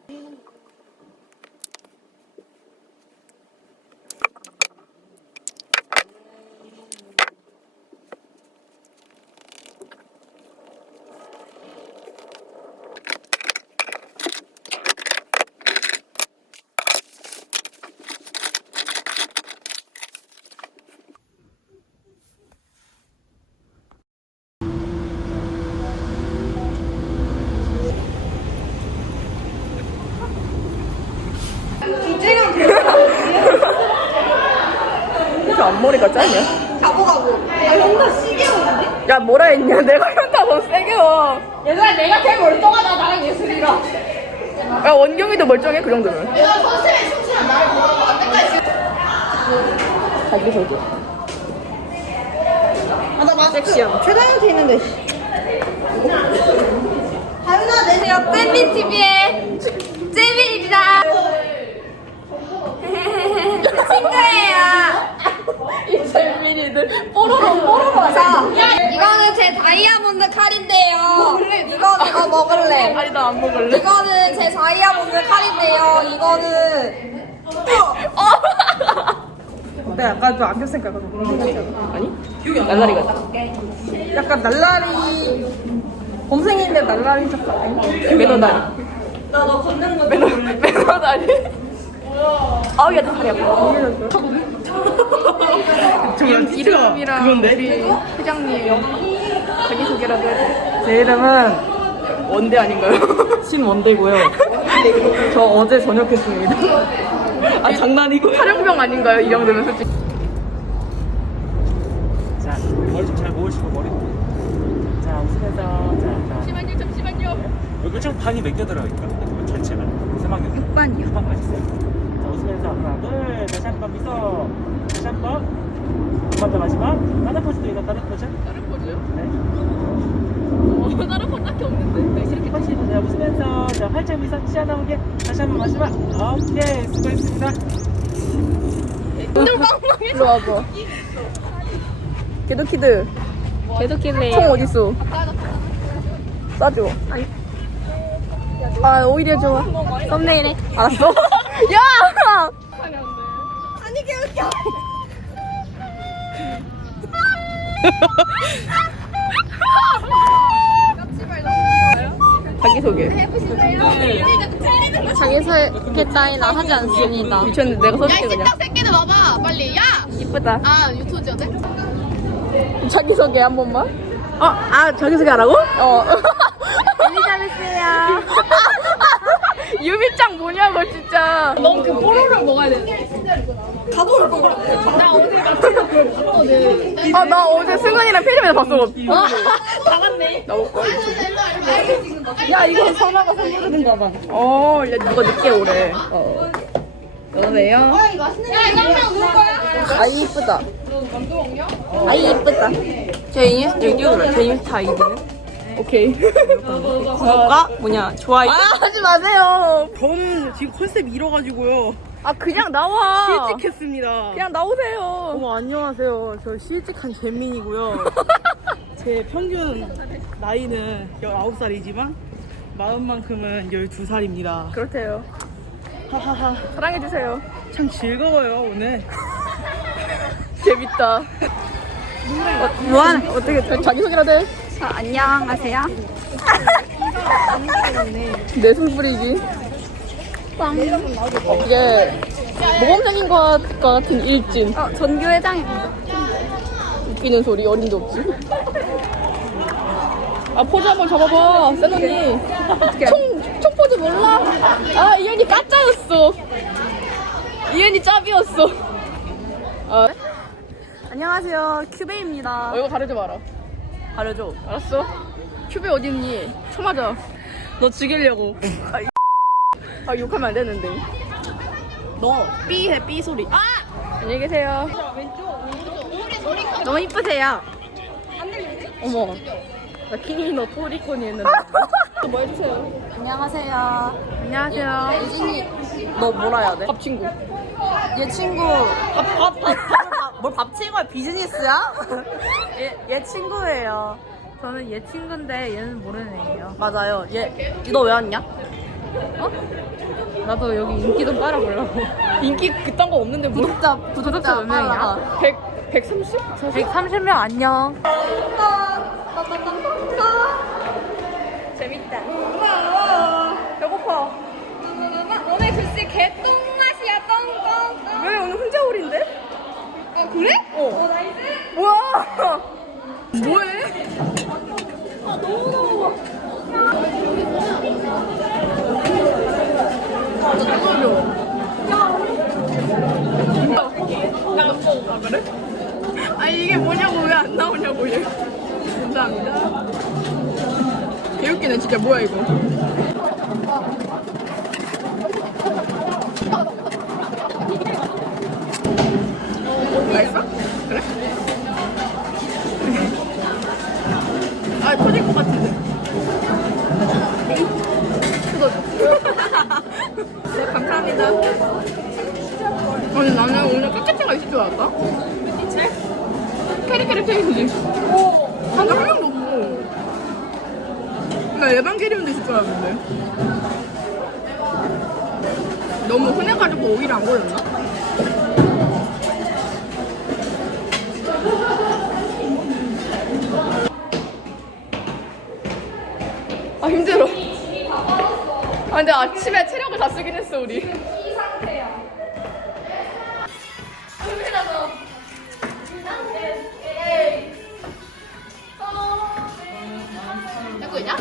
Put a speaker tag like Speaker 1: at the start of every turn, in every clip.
Speaker 1: 저 앞머리가 짧냐?
Speaker 2: 가보가고. 아, 현타 시계 오는데?
Speaker 1: 야 뭐라 했냐? 내가 현타 더 세게 와.
Speaker 2: 얘들아, 내가 제일 멀쩡하다, 나랑 예술이랑.
Speaker 1: 야 원경이도 멀쩡해 그 정도면.
Speaker 2: 내가 선생의 충실한 나를 보라고 안 때까지.
Speaker 1: 자기소개.
Speaker 2: 아, 나 마스크.
Speaker 1: 섹시함.
Speaker 2: 최다현한테 있는데. 다윤아, 내
Speaker 3: 잼민TV의 잼민입니다. 친구예요.
Speaker 1: 이 잼민이들 뽀로로
Speaker 3: 자, 이거는 제 다이아몬드 칼인데요. 이거 먹을래.
Speaker 1: 아니 나 안 먹을래.
Speaker 3: 이거는 제 다이아몬드 칼인데요. 이거는
Speaker 4: 근데 약간 좀 안경 색깔 그런 생각이 않아?
Speaker 1: 아니? 날라리 같아.
Speaker 4: 약간 날라리 곰생인데 날라리 쪽 같아.
Speaker 1: 매너다리.
Speaker 2: 나너 걷는 거
Speaker 1: 매너다리. 아우 야나 다리 아파. 이름이랑
Speaker 4: 그건데?
Speaker 1: 우리 회장님 자기소개라도 해줘. 제 이름은 원대 아닌가요?
Speaker 4: 신원대고요. 저 어제 전역했습니다. 아 장난이고요.
Speaker 1: 탈영병 아닌가요? 이 정도면 솔직히.
Speaker 5: 자, 머리 좀 잘 모으시고 머리. 자, 웃으면서 자.
Speaker 1: 잠시만요.
Speaker 5: 여기 좀 반이 몇 개 들어갈까? 전체가 3학년. 6반이요. 6반 맞으세요? 자, 웃으면서 하나, 둘, 다시 한 번 미소. 다시 한 번. 한 번 더 마지막. 다른 포즈도 있나? 다른 포즈?
Speaker 1: 다른 포즈요?
Speaker 5: 네.
Speaker 1: 다른 포즈 딱히 없는데.
Speaker 5: 네, 이렇게 확실히 자, 웃으면서 자, 활짝 미소 치아 나오게. 다시 한 번 마지막. 오케이, 수고했습니다.
Speaker 1: 일로 와봐. 개도키드.
Speaker 3: 개도킬래요.
Speaker 1: 총 어딨어? 싸줘. 아 오히려 좋아.
Speaker 3: 썸네일에.
Speaker 1: 알았어. 야!
Speaker 2: 아니, 개웃겨.
Speaker 1: 자기소개.
Speaker 3: 자기소개 따위나 하지 않습니다.
Speaker 1: 미쳤는데 내가 써줄게 그냥.
Speaker 2: 새끼들 와봐, 빨리. 야!
Speaker 1: 이쁘다.
Speaker 2: 아, 유튜브 찍어도 돼?
Speaker 1: 자기소개 한 번만. 자기소개 하라고?
Speaker 3: 엘리자베스예요.
Speaker 1: 유미짱 뭐냐고 진짜.
Speaker 2: 넌 그 뽀로를 먹어야 되는데. 가도를 먹으라. 나 어제 마트에서 그걸 봤거든.
Speaker 1: 나 어제 승은이랑 필름에서 봤어.
Speaker 2: 다 봤네.
Speaker 1: 나올 거야.
Speaker 4: 야 이거 선아가 선물해준 가방.
Speaker 1: 야, 이거 늦게 오래. 여보세요?
Speaker 2: 야, 이거 한명 누울 거야?
Speaker 1: 아이 이쁘다. 아이 이쁘다. 제 인스타 여기 띄워줘라. 제 인스타 아이디는? 오케이. 구독과 뭐냐 좋아요. 하지 마세요.
Speaker 4: 저는 지금 컨셉 잃어가지고요.
Speaker 1: 그냥 나와.
Speaker 4: 실직했습니다.
Speaker 1: 그냥 나오세요.
Speaker 4: 어머 안녕하세요. 저 실직한 재민이고요. 제 평균 나이는 19살이지만 마음만큼은 12살입니다.
Speaker 1: 그렇대요.
Speaker 4: 하하하.
Speaker 1: 사랑해주세요.
Speaker 4: 참 즐거워요 오늘.
Speaker 1: 재밌다. 뭐하는? 어떻게 자기소개라도 해?
Speaker 3: 안녕하세요.
Speaker 1: 내숭 뿌리기. 이게 모범생인 것 같은 일진.
Speaker 3: 전교회장입니다.
Speaker 1: 웃기는 소리 어림도 없지. 포즈 한번 잡아봐 센 언니. 총 포즈 몰라? 이현이 가짜였어. 이현이 짭이었어.
Speaker 3: 안녕하세요. 큐베입니다.
Speaker 1: 이거 가려줘 마라. 가려줘. 알았어. 큐베 어딨니? 쳐맞아.
Speaker 4: 너 죽이려고.
Speaker 1: 욕하면 안 되는데.
Speaker 4: 너 삐해 삐 소리.
Speaker 1: 안녕히 계세요.
Speaker 3: 너무 이쁘세요.
Speaker 1: 어머. 나 키니 너 토리코니 했는데. 뭐 해주세요.
Speaker 3: 안녕하세요. 안녕하세요.
Speaker 4: 너 뭐라 해야 돼?
Speaker 1: 밥 친구.
Speaker 3: 얘 친구.
Speaker 4: 뭘 밥 친구야 비즈니스야?
Speaker 3: 얘 친구예요. 저는 얘 친구인데 얘는 모르는 애예요.
Speaker 4: 맞아요. 너 왜 왔냐?
Speaker 2: 나도 여기 인기 좀 빨아보려고.
Speaker 4: 인기 그딴 거 없는데 뭐.
Speaker 2: 구독자 몇 명이야?
Speaker 4: 130?
Speaker 2: 130명 안녕.
Speaker 4: 재밌다. 배고파. 오늘 글씨 개똥맛이야, 똥똥똥. 왜 오늘 혼자 오린데? 아, 그래? 어. 나이스. 뭐야? 뭐해? 아, 너무 더워. 아, 그래? 아니, 이게 뭐냐고, 왜 안 나오냐고, 얘. 감사합니다. 개웃기네, 진짜. 뭐야, 이거. 맛있어? 그래? 아, 터질 것 같은데. 뜯어줘. 네, 감사합니다. 아니, 나는 오늘 깨끗이가 있을 줄 알았다. 캐리캐리 케이크지. 근데 한 명도 없어. 나 예방캐리온도 있을 줄 알았는데. 너무 흔해가지고 오히려 안 걸렸나? 아, 힘들어. 아, 근데 아침에 체력을 다 쓰긴 했어, 우리. 이 상태야. 듣고 있냐?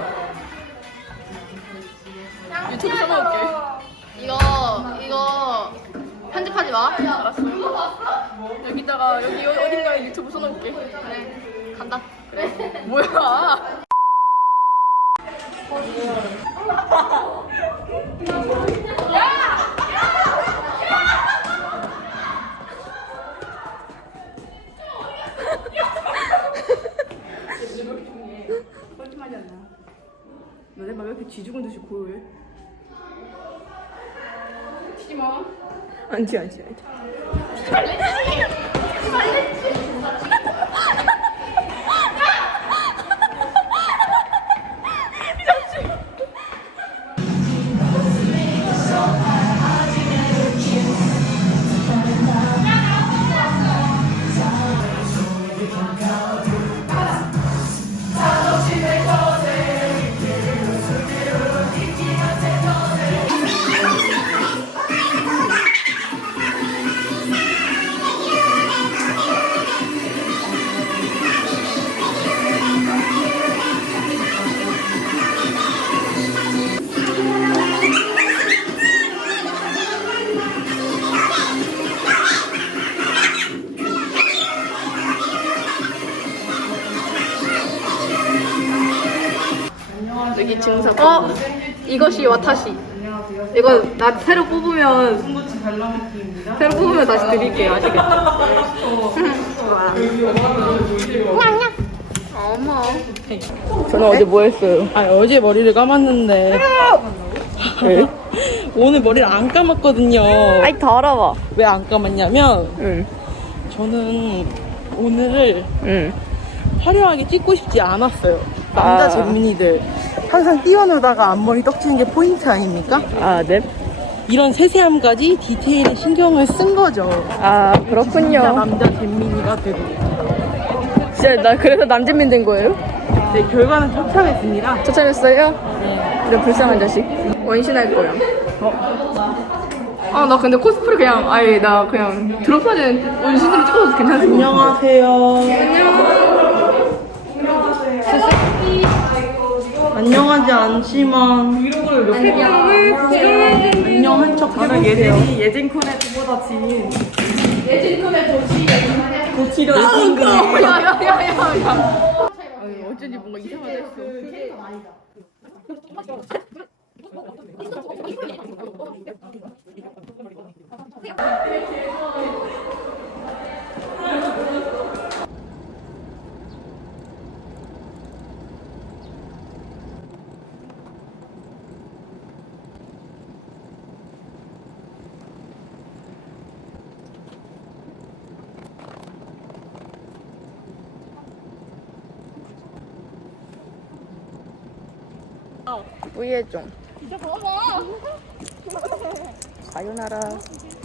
Speaker 4: 유튜브 써놓을게. 이거 편집하지 마. 알았어. 여기다가 여기 어딘가에 유튜브 써놓을게. 그래. 간다. 그래. 뭐야? 너네 막 왜 이렇게 쥐죽은 듯이 고요해? 튀지 마. 안 튀어. 여기 증서. 이것이 와타시. 이거 나 새로 뽑으면 다시 드릴게요. 아시겠죠? 어머. 저는 어제 뭐 했어요?
Speaker 1: 아 어제 머리를 감았는데
Speaker 4: 네?
Speaker 1: 오늘 머리를 안 감았거든요.
Speaker 4: 아이 더러워.
Speaker 1: 왜 안 감았냐면
Speaker 4: 응.
Speaker 1: 저는 오늘을
Speaker 4: 응.
Speaker 1: 화려하게 찍고 싶지 않았어요. 남자 잼민이들 항상 뛰어놀다가 앞머리 떡지는 게 포인트 아닙니까?
Speaker 4: 아, 네.
Speaker 1: 이런 세세함까지 디테일에 신경을 쓴 거죠.
Speaker 4: 아,
Speaker 1: 진짜
Speaker 4: 그렇군요.
Speaker 1: 남자 잼민이가 되고.
Speaker 4: 진짜 나 그래서 남재민 된 거예요?
Speaker 1: 네, 결과는 처참했습니다.
Speaker 4: 처참했어요?
Speaker 1: 네.
Speaker 4: 이런 불쌍한 자식. 원신할 거야. 아, 나 근데 코스프레 그냥, 아예 나 그냥 드롭 사진 원신으로 찍어도 괜찮을 것 같아.
Speaker 1: 안녕하세요. 안녕하지 않지만 안녕한 척 하는 얘들이 예진콘의 두보다 지인 도치려
Speaker 4: 야야야야. 어쩐지 뭔가 이상하다 했어. 우회종. 진짜 봐봐.
Speaker 1: 사요나라.